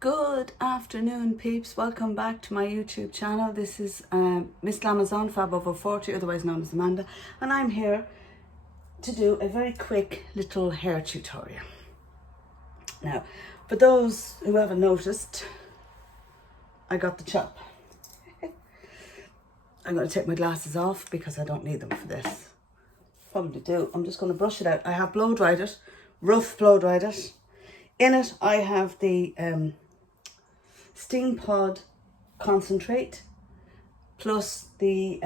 Good afternoon, peeps. Welcome back to my YouTube channel. This is Miss Glamazon, Fab Over 40, otherwise known as Amanda, and I'm here to do a very quick little hair tutorial. Now, for those who haven't noticed, I got the chop. I'm going to take my glasses off because I don't need them for this. Probably do. I'm just going to brush it out. I have blow dried it, rough blow dried it. In it, I have the Steam Pod concentrate plus the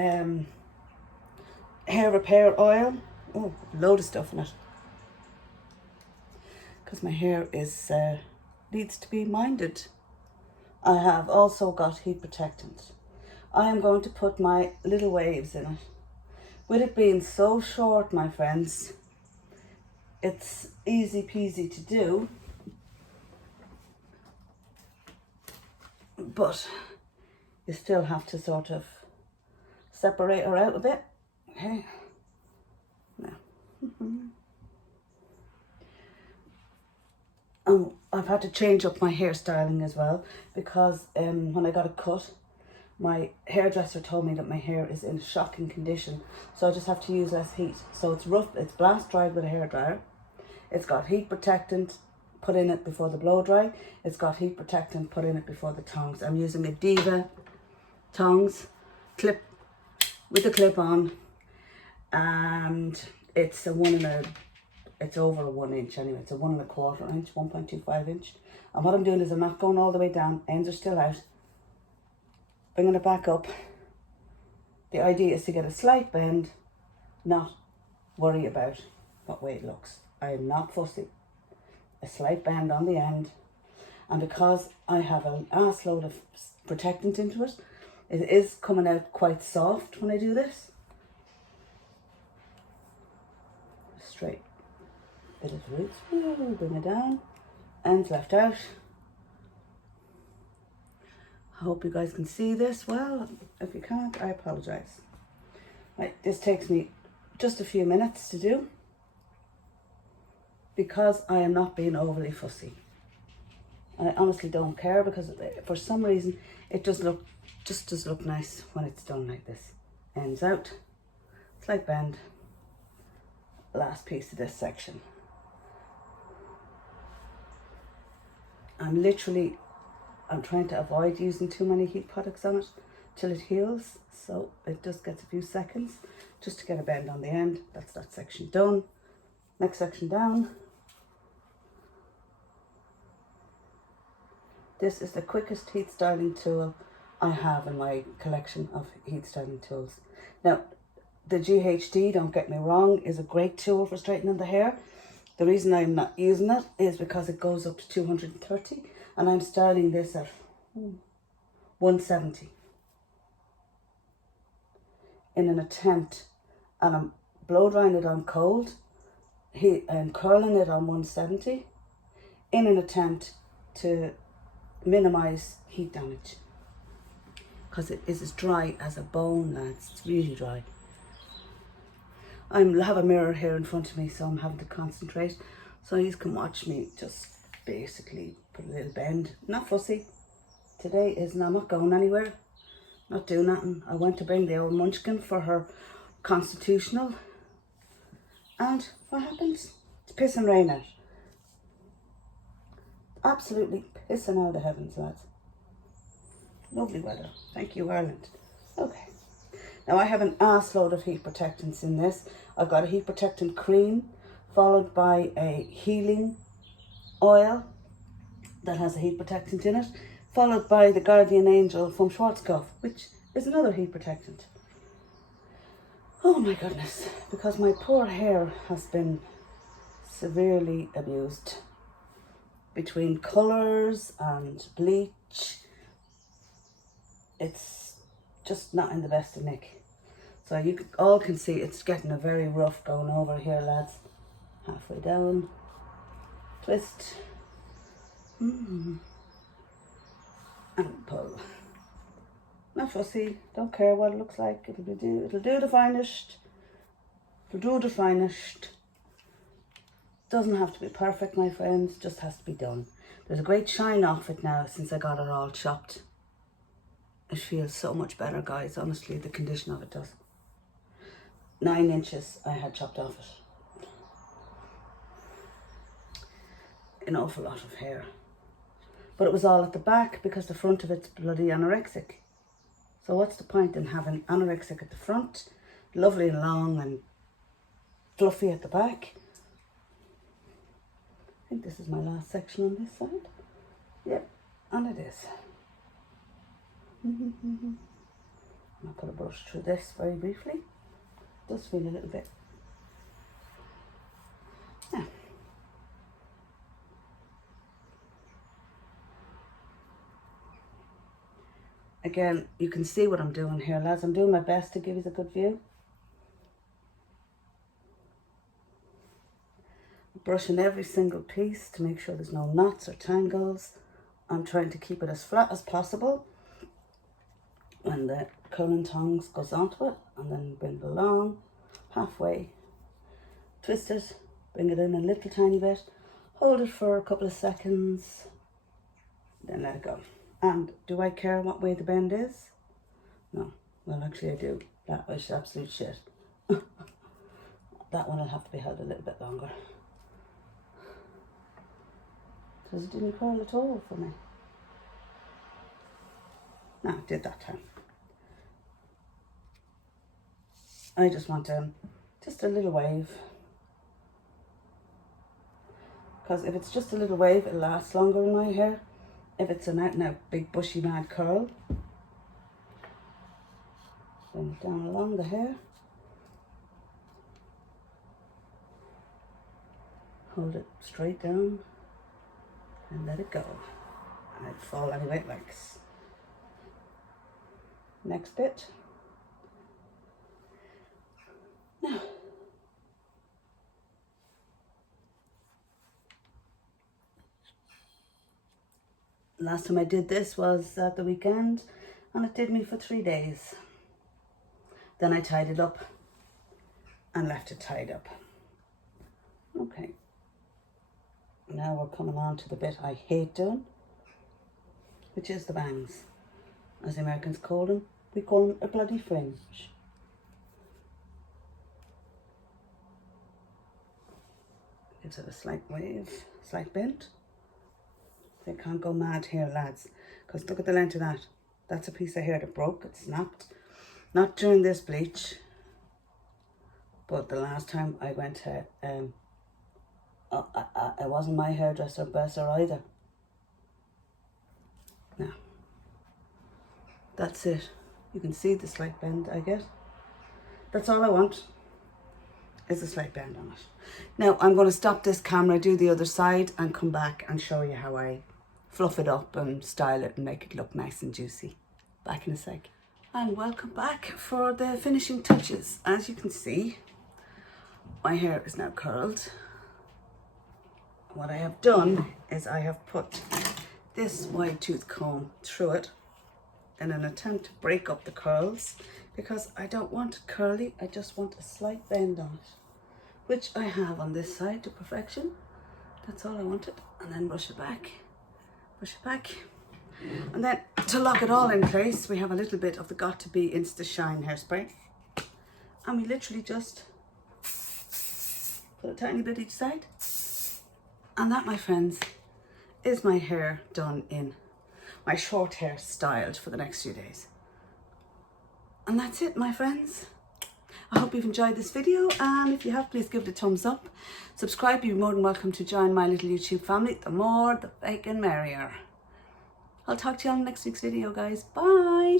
hair repair oil. Oh, load of stuff in it because my hair is needs to be minded. I have also got heat protectant. I am going to put my little waves in it. With it being so short, my friends, it's easy peasy to do. But you still have to sort of separate her out a bit. Okay. Now. Oh, I've had to change up my hairstyling as well because when I got it cut, my hairdresser told me that my hair is in a shocking condition. So I just have to use less heat. So it's rough, it's blast dried with a hairdryer. It's got heat protectant put in it before the blow dry. It's got heat protectant put in it before the tongs. I'm using a Diva tongs clip with the clip on, and it's it's over a 1 inch anyway. It's a 1 1/4 inch, 1.25 inch. And what I'm doing is I'm not going all the way down, ends are still out, bringing it back up. The idea is to get a slight bend, not worry about what way it looks. I am not fussy. A slight bend on the end, and because I have an ass load of protectant into it, it is coming out quite soft when I do this. Straight bit of roots, bring it down, ends left out. I hope you guys can see this well. If you can't, I apologize. Right, this takes me just a few minutes to do, because I am not being overly fussy. I honestly don't care because for some reason it does look nice when it's done like this. Ends out, slight bend, last piece of this section. I'm trying to avoid using too many heat products on it till it heals, so it just gets a few seconds just to get a bend on the end. That's that section done. Next section down. This is the quickest heat styling tool I have in my collection of heat styling tools. Now, the GHD, don't get me wrong, is a great tool for straightening the hair. The reason I'm not using it is because it goes up to 230, and I'm styling this at 170 in an attempt, and I'm blow drying it on cold and curling it on 170 in an attempt to minimize heat damage, because it is as dry as a bone, lads. It's really dry. I have a mirror here in front of me, so I'm having to concentrate, so you can watch me just basically put a little bend. Not fussy. Today is I'm not going anywhere, not doing nothing. I went to bring the old munchkin for her constitutional, and what happens? It's pissing rain out. Absolutely pissing out of heavens, lads. Lovely weather. Thank you, Ireland. Okay. Now I have an ass load of heat protectants in this. I've got a heat protectant cream, followed by a healing oil that has a heat protectant in it, followed by the Guardian Angel from Schwarzkopf, which is another heat protectant. Oh my goodness, because my poor hair has been severely abused. Between colours and bleach, it's just not in the best of nick. So you all can see it's getting a very rough going over here, lads. Halfway down, twist, and pull. Not fussy, don't care what it looks like. It'll do the finest. It'll do the finest. Doesn't have to be perfect, my friends, just has to be done. There's a great shine off it now since I got it all chopped. It feels so much better, guys. Honestly, the condition of it does. 9 inches I had chopped off it. An awful lot of hair. But it was all at the back because the front of it's bloody anorexic. So what's the point in having anorexic at the front, lovely and long and fluffy at the back? I think this is my last section on this side. Yep, and it is. I'll put a brush through this very briefly. It does feel a little bit. Yeah. Again, you can see what I'm doing here, lads. I'm doing my best to give you a good view. Brushing every single piece to make sure there's no knots or tangles. I'm trying to keep it as flat as possible. When the curling tongs goes onto it, and then bring it along halfway, twist it, bring it in a little tiny bit, hold it for a couple of seconds, then let it go. And do I care what way the bend is? No. Well, actually I do. That was absolute shit. That one will have to be held a little bit longer. Because it didn't curl at all for me. No, it did that time. I just want just a little wave. Because if it's just a little wave, it'll last longer in my hair. If it's an out and out big bushy mad curl, bring it down along the hair. Hold it straight down and let it go. And it'd fall anyway it likes. Next bit. Now, last time I did this was at the weekend, and it did me for 3 days. Then I tied it up and left it tied up. Okay. Now we're coming on to the bit I hate doing, which is the bangs. As the Americans call them, we call them a bloody fringe. Gives it a slight wave, slight bend. They can't go mad here, lads, because look at the length of that. That's a piece of hair that broke, it snapped. Not during this bleach, but the last time I went to, it wasn't my hairdresser, Besser either. Now, that's it. You can see the slight bend I get. That's all I want, is a slight bend on it. Now, I'm going to stop this camera, do the other side, and come back and show you how I fluff it up and style it and make it look nice and juicy. Back in a sec. And welcome back for the finishing touches. As you can see, my hair is now curled. What I have done is I have put this wide tooth comb through it in an attempt to break up the curls, because I don't want it curly, I just want a slight bend on it, which I have on this side to perfection. That's all I wanted. And then brush it back, and then to lock it all in place, we have a little bit of the Got To Be Insta Shine hairspray, and we literally just put a tiny bit each side, and that, my friends, is my hair done in. My short hair styled for the next few days. And that's it, my friends. I hope you've enjoyed this video, and if you have, please give it a thumbs up. Subscribe, you're more than welcome to join my little YouTube family. The more, the bacon merrier. I'll talk to you on next week's video, guys. Bye.